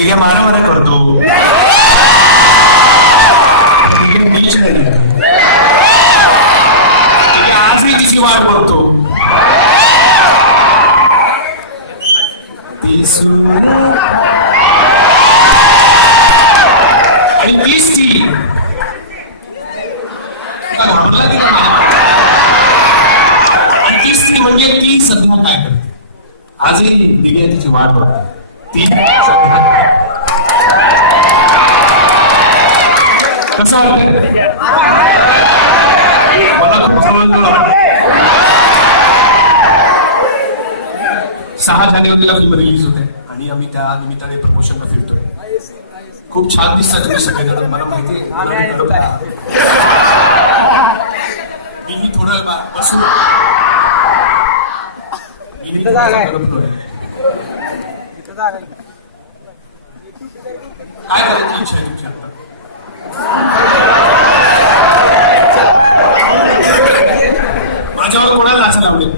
दिघ्या मारामाऱ्या करतो. आजही तिची वाट बघतो. आणि तीच ती तीच ती म्हणजे ती सध्या काय करते. आजही दिघ्या तिची वाट बघते. ती सध्या कसं मला खूप 6 जानेवारीला फिल्म रिलीज होते आणि आम्ही त्या निमित्ताने प्रमोशनला फिरतोय. खूप छान दिसतात तुम्ही सगळेजण. मला माहिती मीही थोडं बसून काय करायची इच्छा आहे तुमची आता? माझ्यावर कोणाला नाचायला आवडेल?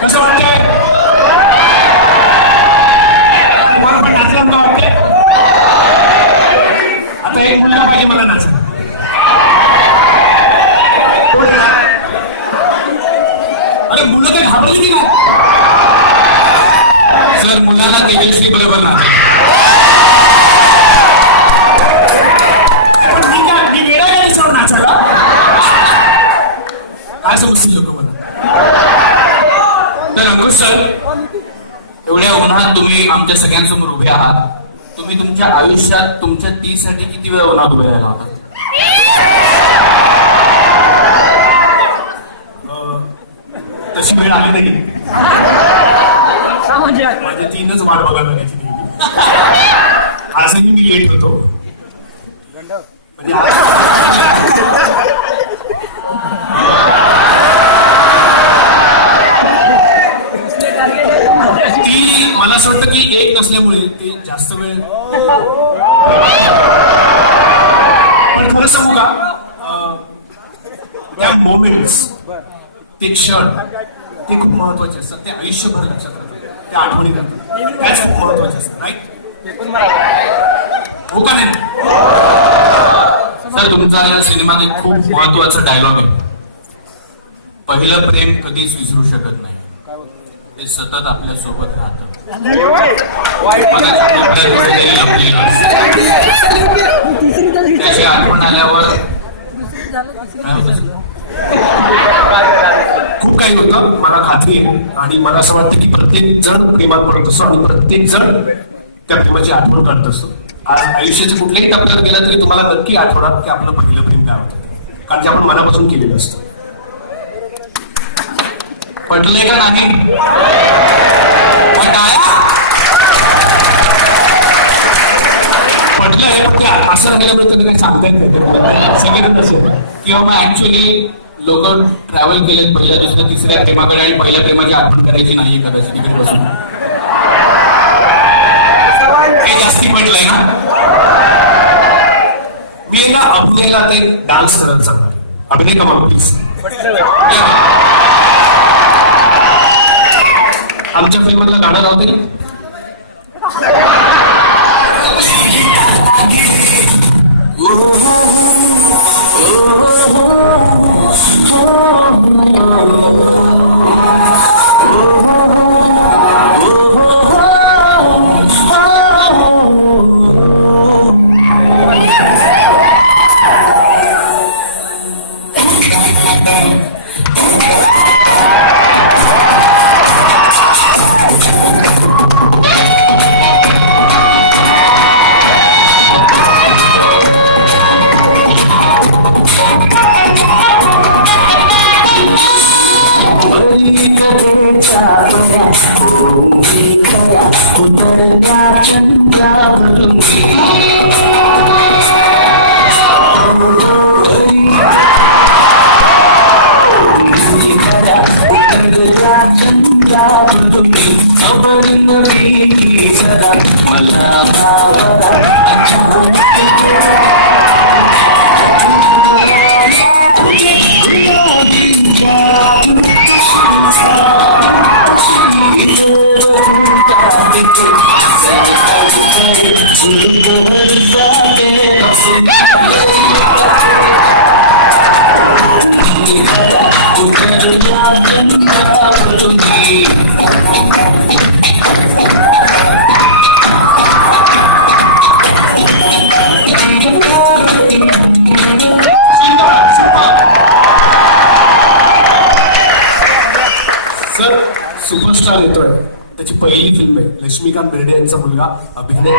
कसं वाटतंय? तुम्हाला पण नाचायला वाटतंय? आता एक मुलगा पाहिजे मला नाचायला. अरे मुलं काही घाबरली की काय? सर मुलांना तेजस्वी बरोबर नाचायला. पण ठीक आहे, मी वेळा काय सर नाचायला काय समजतील लोक मला. तर अंकुश सर, एवढ्या उन्हात तुम्ही आमच्या सगळ्यांसमोर उभे आहात. तुम्ही तुमच्या आयुष्यात तुमच्या टीसाठी किती वेळा उन्हात उभे राहिला होता? तशी वेळ आली नाही. माझी 3च वाट बघायला लागायची नेहमी. आजही मी लेट होतो. म्हणजे मला असं वाटतं की एक नसल्यामुळे ते जास्त वेळ. पण खरं सांगू का, त्या मोमेंट्स, ते क्षण, ते खूप महत्वाचे असतात. ते आयुष्यभर लक्षात राहतात. त्या आठवणी राहतात. त्याच खूप महत्वाचे असतात. राईट? हो का नाही? सर, तुमचा या सिनेमात एक खूप महत्वाचा डायलॉग आहे. पहिलं प्रेम कधीच विसरू शकत नाही. ते सतत आपल्या सोबत राहतं. त्याची आठवण आल्यावर खूप काही होतं. मला खात्री आहे आणि मला असं वाटतं की प्रत्येक जण प्रेमात पडत असतो आणि प्रत्येक जण त्या प्रेमाची आठवण करत असतो. आज आयुष्याच्या कुठल्याही टप्प्यात गेला तरी तुम्हाला नक्की आठवणार की आपलं पहिलं प्रेम काय होतं, कारण ते आपण मनापासून केलेलं असतं. पटलंय का नाही? पटलंय. असं राहिल्यामुळे कधी काही सांगता येत नाही. सगळ्यांना असेल किंवा मग ऍक्च्युअली लोक ट्रॅव्हल केलेत पहिल्या, दुसऱ्या, तिसऱ्या प्रेमाकडे आणि पहिल्या प्रेमाची आठवण करायची नाहीये कदाचित इकडे बसून. हे जास्ती पटलंय ना. मी एकदा अभिनयला ते डान्स करायला सांगणार. अभिनय कमा प्लीज. आमच्या फिल्ममधलं गाणं राहते. सुपरस्टार येतोय, त्याची पहिली फिल्म आहे. लक्ष्मीकांत बेर्डे यांचा मुलगा अभिनय.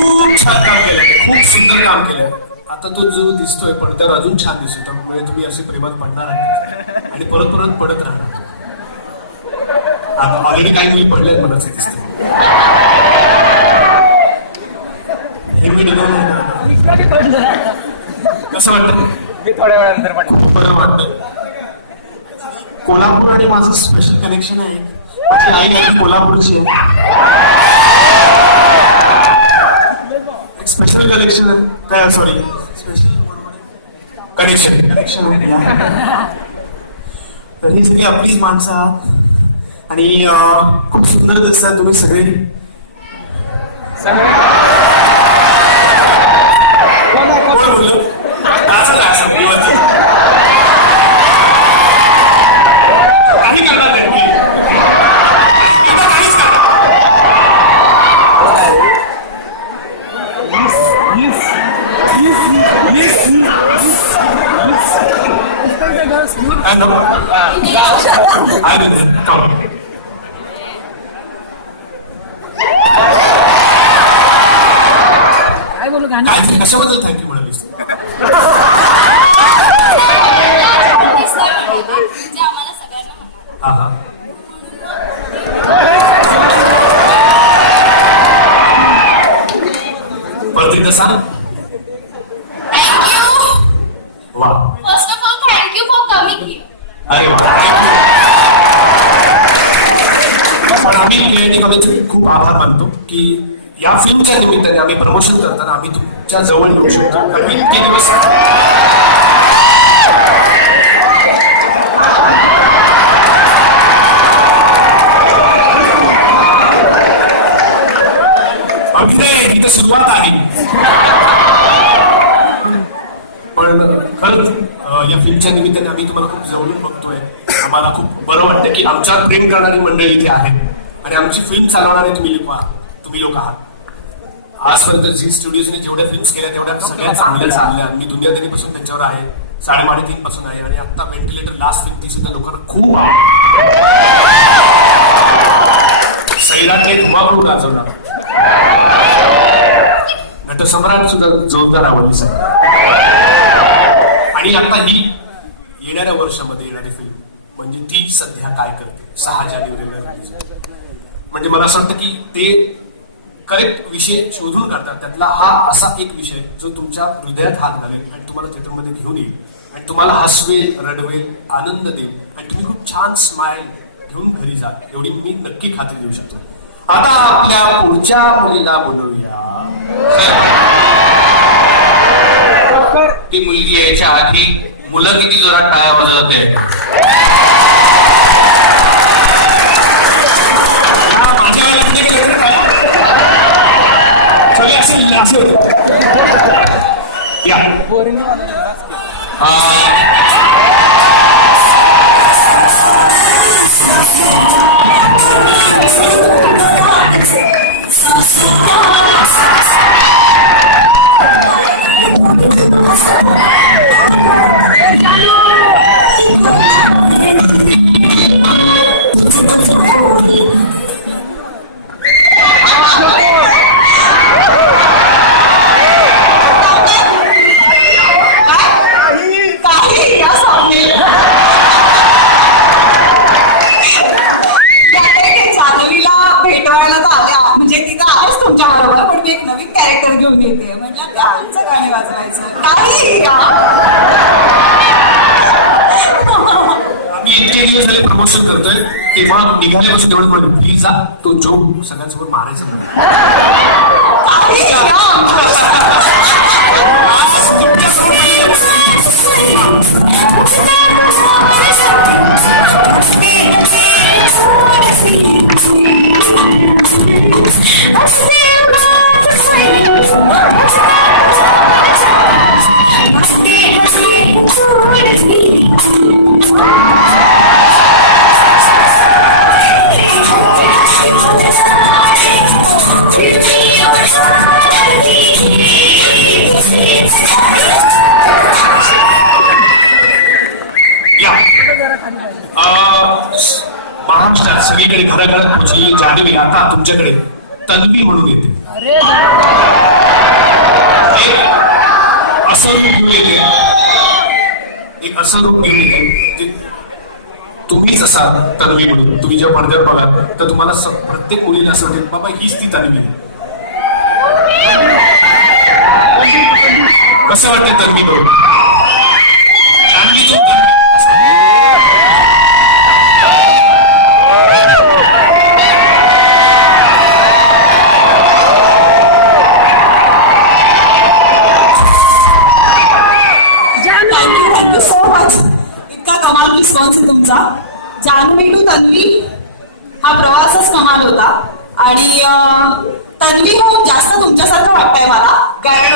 खूप छान काम केलंय, खूप सुंदर काम केलंय. आता तो जो दिसतोय पडद्यावर अजून छान दिसतो, त्यामुळे तुम्ही असे प्रेमात पडणार आहात आणि परत परत पडत राहणार. आता ऑलरेडी काही मुली पडल्यात मला असं दिसतं. हे मी कसं वाटतं? मी थोड्या वेळानंतर पण खूप बरं वाटतं. कोल्हापूर आणि माझं स्पेशल कनेक्शन आहे. माझी आई आहे कोल्हापूरची आहे. स्पेशल कनेक्शन काय, सॉरी, स्पेशल कनेक्शन तर ही सगळी आपलीच माणसं आहात आणि खूप सुंदर दिसतात तुम्ही सगळे. काय बोलू गाणं कशाबद्दल थँक्यू म्हणालीस? हा हा परत एकदा सांग. वा, First of all, thank you for coming here. अरे वा, पण आम्ही क्रिएटिव्ह कॉलेजचे खूप आभार मानतो की या फिल्मच्या निमित्ताने आम्ही प्रमोशन करताना आम्ही तुमच्या जवळ येऊ शकतो. कारण इतके दिवस इथं सुरुवात आहे. पण खरंच या फिल्मच्या निमित्ताने आम्ही तुम्हाला खूप जवळून बघतोय. आम्हाला खूप बरं वाटतं की आमच्यावर प्रेम करणारी मंडळी इथे आहेत आणि आमची फिल्म चालवणारे तुम्ही लोक आहात. आजपर्यंत झी स्टुडिओजने जेवढ्या फिल्म्स केल्या तेवढ्या सगळ्या चांगल्या चालल्या. मी दुनियादारीपासून त्यांच्यावर आहे, 3.5 पासून आहे आणि आता व्हेंटिलेटर लास्ट फिल्म ती सुद्धा लोकांना खूप आवडते. सैराटने धुमाकूळ गाजवला, नटसम्राट सुद्धा जोरदार आवडली सर. आणि आता ही येणाऱ्या वर्षामध्ये येणारी फिल्म म्हणजे ती सध्या काय करते 6 जानेवारीला रिलीज. म्हणजे मला असं वाटतं की ते करेक्ट विषय शोधून काढतात. त्यातला हा असा एक विषय जो तुमच्या हृदयात हात घालेल आणि तुम्हाला थिएटरमध्ये घेऊन येईल आणि तुम्हाला हसवेल, रडवेल, आनंद देईल आणि तुम्ही खूप छान स्माइल घेऊन घरी जा, एवढी मी नक्की खात्री देऊ शकतो. आता आपल्या पुढच्या मुलीला बोलवूया. ती मुलगी यायच्या आधी मुलं किती जोरात टाळ्या वाजवत होते. असे होते या झाले प्रमोशन करतोय तेव्हा निघाल्यापासून तेवढं म्हणतो प्लीज जा तो जोक सगळ्यांसमोर मारायचा नाही. आज महाराष्ट्रात सगळीकडे घराघरात पोहोचलेली जान्हवी आता तुमच्याकडे तन्वी म्हणून येते. असं रूप घेऊन येते, एक असं रूप घेऊन येते तुम्हीच असाल तन्वी म्हणून. तुम्ही जेव्हा पडद्यावर बघाल तर तुम्हाला प्रत्येक मुलीला असं वाटेल बाबा हीच ती तन्वी आहे. कसं वाटतंय तन्वी म्हणून? जान्हवी तू रिस्पॉन्स आहे तुमचा. जान्हवी टू तन्वी हा प्रवासच कमाल होता आणि तन्वी होऊन जास्त तुमच्यासारखं वाटतंय मला, कारण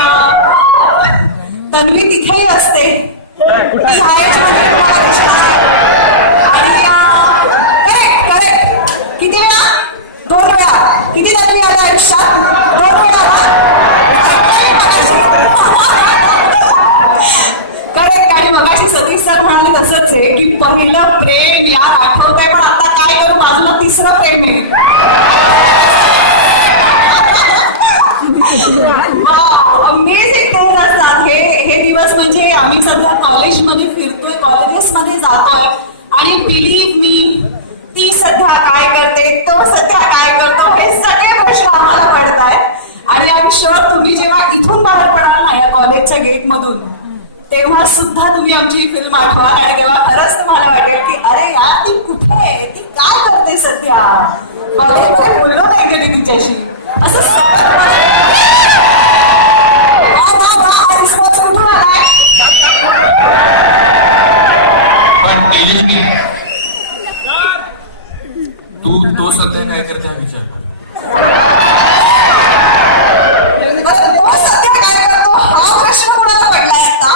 तन्वी तिथेही असते आणि करेक्ट किती वेळा? 2 वेळा. किती तन्वी आला आयुष्यात? 2 वेळा. करेक्ट. आणि मगाशी सतीश सर म्हणाले तसंच आहे की पहिलं प्रेम यार आठवतंय, पण आता काय करू, बाजूला तिसरं प्रेम आहे. अमेझिंग दिवस असतात हे दिवस. म्हणजे आम्ही सध्या कॉलेजमध्ये फिरतोय, कॉलेजेसमध्ये जातोय आणि बिलीव्ह मी ती सध्या काय करते, तो सध्या काय करतो, हे सगळे प्रश्न आम्हाला पडतायत. आणि आय एम शुअर तुम्ही जेव्हा इथून बाहेर पडाल ना या कॉलेजच्या गेटमधून, तेव्हा सुद्धा तुम्ही आमची फिल्म आठवा आणि तेव्हा खरंच तुम्हाला वाटेल की अरे यार ती कुठे आहे, ती काय करते सध्या, कॉलेजमध्ये बोललो नाही कधी तुमच्याशी असं. रिस्पॉन्स कुठून आलाय? पण तेजस्वी तो सध्या काय करते हा विचार. तो सध्या काय करतो हा प्रश्न कुणाला पडलाय आता?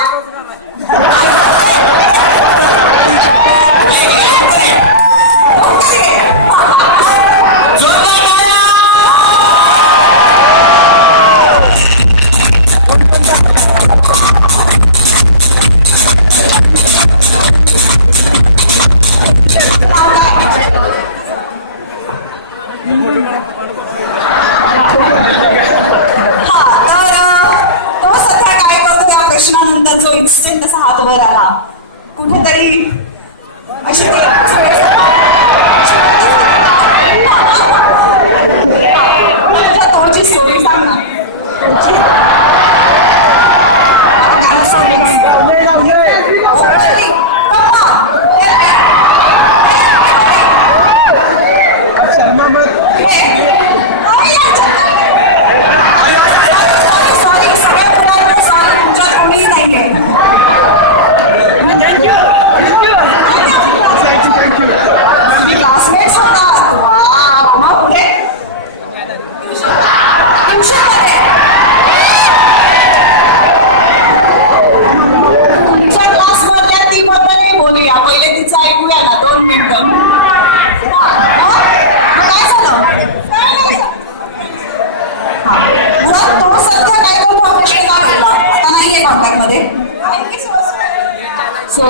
इन्स्टंट असा हात वर आला कुठेतरी अशी तोची स्टोरी सांग ना.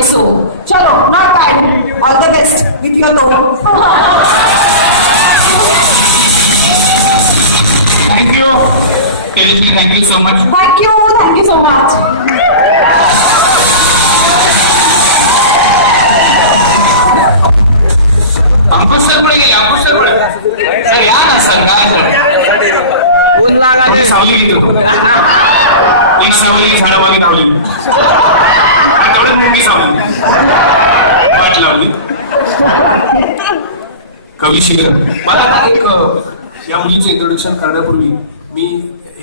So, chalo, not bad. All the best with your Toro. Thank you. Seriously, thank you so much. Thank you so much. Ankush sir पुढे गेले. अंकुश सर पुढे. सर या ना सर. काय सावली घेतो. एक सावली झाडामागे धावली. तेवढ्यात मोठी सावली वाट लावली. कविशील. मला ना एक या मुलीचं इंट्रोडक्शन करण्यापूर्वी मी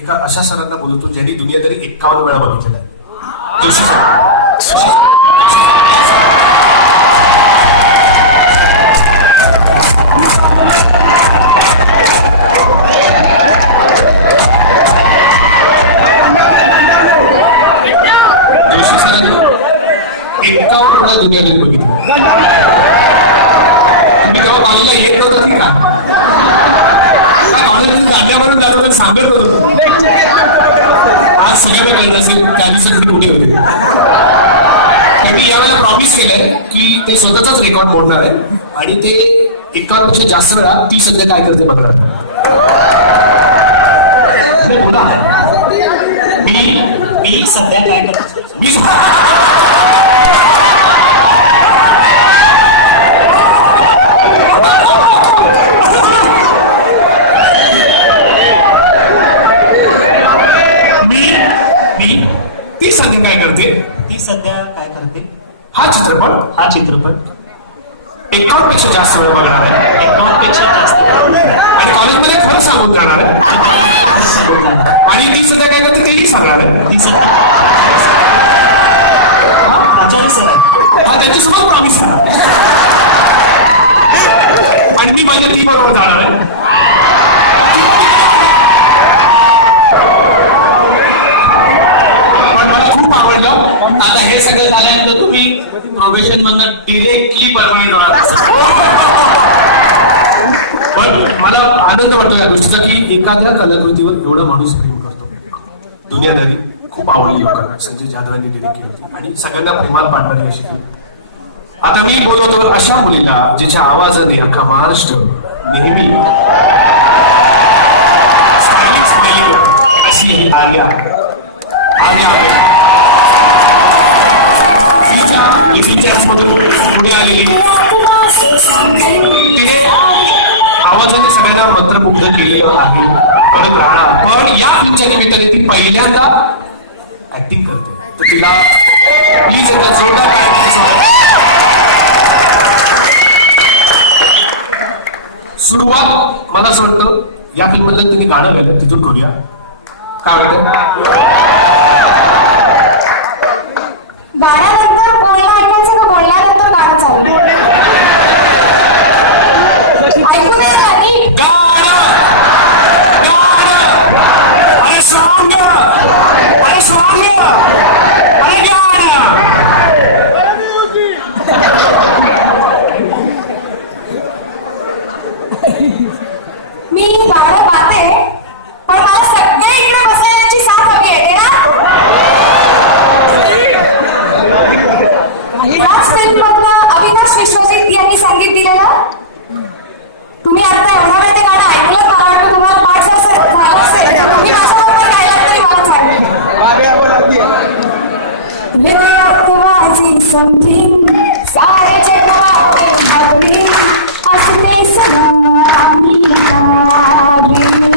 एका अशा सरांना बोलवतो ज्यांनी दुनियादारी 51 वेळा बघितलेला आहे. जोशी सर. जोशी सरांना 51 वेळा दुनियादारी बघितलं. जेव्हा कॉलेजला येत नव्हतं की का गाड्यावरून जातो तर सांगत होतो. आज सगळ्यांना कळत असेल त्या दिवसात कुठे होते. मी यावेळेला प्रॉमिस केलंय की ते स्वतःचाच रेकॉर्ड मोडणार आहे आणि ते 51 पेक्षा जास्त वेळा ती सध्या काय करते बघणार. मी सध्या काय करतो. ती सध्या काय करते. ती सध्या काय करते. हा चित्रपट 51 पेक्षा जास्त वेळ बघणार आहे. 51 पेक्षा जास्त आणि कॉलेजमध्ये खरं सांगून जाणार आहे. आणि ती सध्या काय करते तेही सांगणार आहे. ती सध्या प्राचार्य सर आहे. हा त्यांच्यासोबत प्रॉमिस आहे. आणि ती म्हणजे ती बरोबर जाणार आहे. आता हे सगळं झाल्यानंतर तुम्ही प्रोबेशन मधनं डिरेक्टली परमनंट होणार. पण मला आनंद वाटतो या गोष्टीचा की एखाद्या कलाकृतीवर एवढा माणूस प्रेम करतो. दुनियादारी खूप आवडली लोकांना. संजय जाधवांनी डिरेक्ट केली होती आणि सगळ्यांना प्रेमात पाडणारी अशी केली. आता मी बोलवतो अशा मुलीला जिच्या आवाजाने अख्खा महाराष्ट्र नेहमी अशी ही आर्या. पुढे आलेली ते आवाजाने सगळ्यांना मंत्रमुग्ध केलेलं आहे. परत राहणार. पण या फिल्मच्या निमित्ताने ती पहिल्यांदा ऍक्टिंग करते. तर तिला प्लीज एकदा जोरदार टाळ्यांनी स्वागत. सुरुवात मला असं वाटतं या फिल्म मधलं तिने गाणं गायलं तिथून करूया. काय वाटतं. गाण्यानंतर बोलणं ऐकायचं का बोलण्यानंतर गाणं चालू ऐकू दे ना नीट. मी गाणं गाते पण मला सगळे इकडे बसण्याची साथ हवी आहे ना. याच फिल्म मधलं अविनाश विश्वजित यांनी संगीत दिलेलं. तुम्ही आता एवढा वेळ ते गाणं ऐकलं. मला वाटतं तुम्हाला पाठ झालं असेल. तुम्ही माझ्याबरोबर गायला तरी मला सांगेल. समथिंग सारे जगाते असते सदा सारे जगाते असते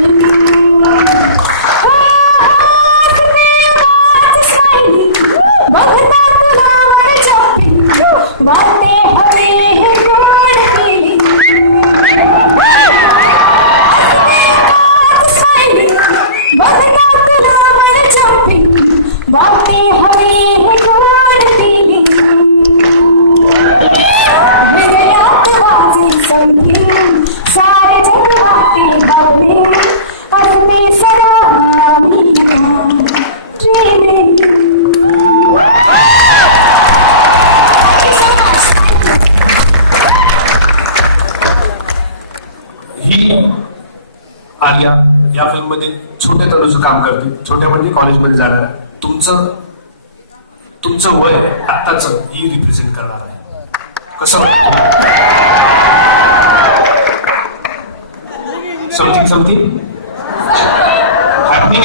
आर्या या फिल्म मध्ये छोट्या तरुणाचं काम करते. छोट्या म्हणजे कॉलेजमध्ये जाणार. तुमचं वय आत्ताच ही रिप्रेझेंट करणार आहे. कसं वाटतं. समथिंग हॅपी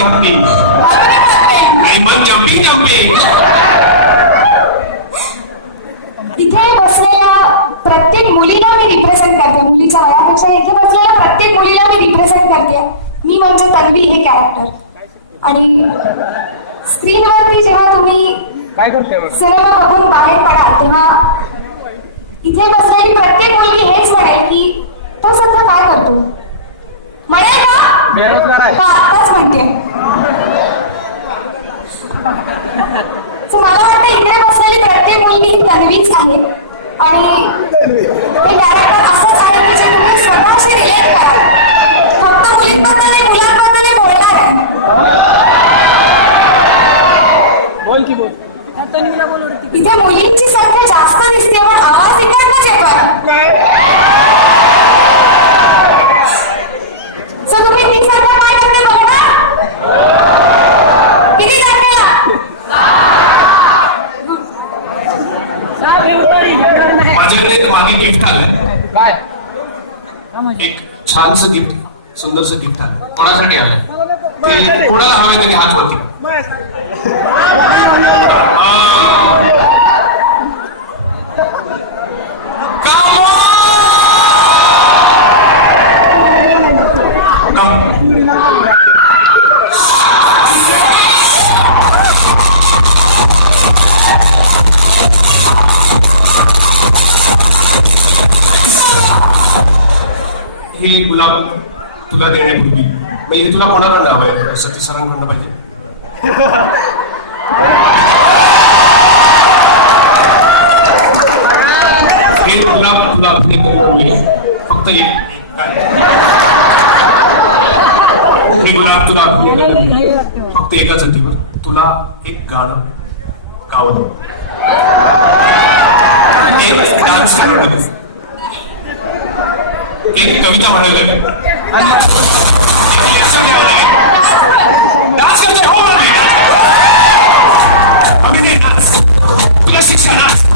मन जम्पिंग. इथे बसलेल्या प्रत्येक मुलीला मी रिप्रेझेंट करते. मुलीच्या वयापेक्षा इथे बसलेल्या प्रत्येक मुलीला मी रिप्रेझेंट करते. मी म्हणजे तन्वी हे कॅरेक्टर. आणि स्क्रीनवरती जेव्हा तुम्ही काय करते सिनेमा बघून बाहेर पडाल तेव्हा इथे बसलेली प्रत्येक मुलगी हेच म्हणेल की तो बेरोजगार आहे. तो आत्ताच म्हणते. So मला वाटतं इकडे बसलेली प्रत्येक मुलगी ही तन्वीच आहे आणि हे कॅरेक्टर असंच आहे की जे तुम्ही स्वतःशी रिलेट कराल. फक्त मुलींबद्दल नाही, मुलांबद्दलही बोलणार आहे. बोल की बोल. त्या तन्वीला बोल वरती. इथे मुलींची संख्या जास्त दिसते पण आवाज इकडनंच येतोय. So तुम्ही ती संख्या काय करते बघणार? किती तारखेला? साहेब, हे उत्तरी देणार नाही. माझ्याकडे एक मागे गिफ्ट आलंय, काय हा म्हणजे एक छानसं गिफ्ट, सुंदरसं गिफ्ट आलंय. कोणासाठी आलंय ते माझ्यासाठी. कोणाला हवंय त्यांनी हात वरती करा. Come on! हे गुलाब तुला देण्यापूर्वी म्हणजे हे तुला कोणाकडनं हवंय? सतीश सरांकडनं पाहिजे. हे गुलाब तुला देण्यापूर्वी फक्त एक काय? हे गुलाब तुला घाई लागते. फक्त एकाच अटीवर तुला एक गाणं गावं, एक डान्स करावं, एक कविता म्हणायला डान्स करते हो अभि ते डान्स तुला शिक्षा डान्स.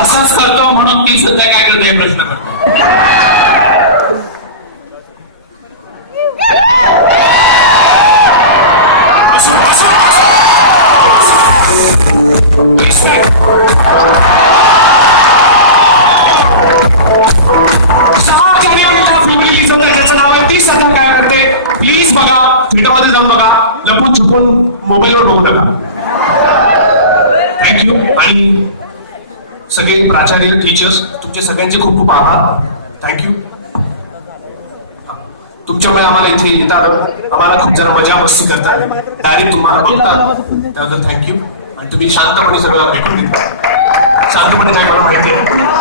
असंच करतो म्हणून ती सध्या काय करते हे प्रश्न करतो. ज्याचं नाव आहे ती सध्या काय करते प्लीज बघा, थिएटरमध्ये जाऊन बघा, लपून छुपून मोबाईलवर बघू नका. थँक्यू. आणि सगळे प्राचार्य, टीचर्स, तुमचे सगळ्यांचे खूप खूप आभार. थँक्यू. तुमच्यामुळे आम्हाला इथे येता आलं, आम्हाला खूप जरा मजा मस्ती करता आली, डायरेक्ट तुम्हाला बघता त्याबद्दल थँक्यू. आणि तुम्ही शांतपणे सगळं भेटून घेतलं. शांतपणे काय मला माहिती आहे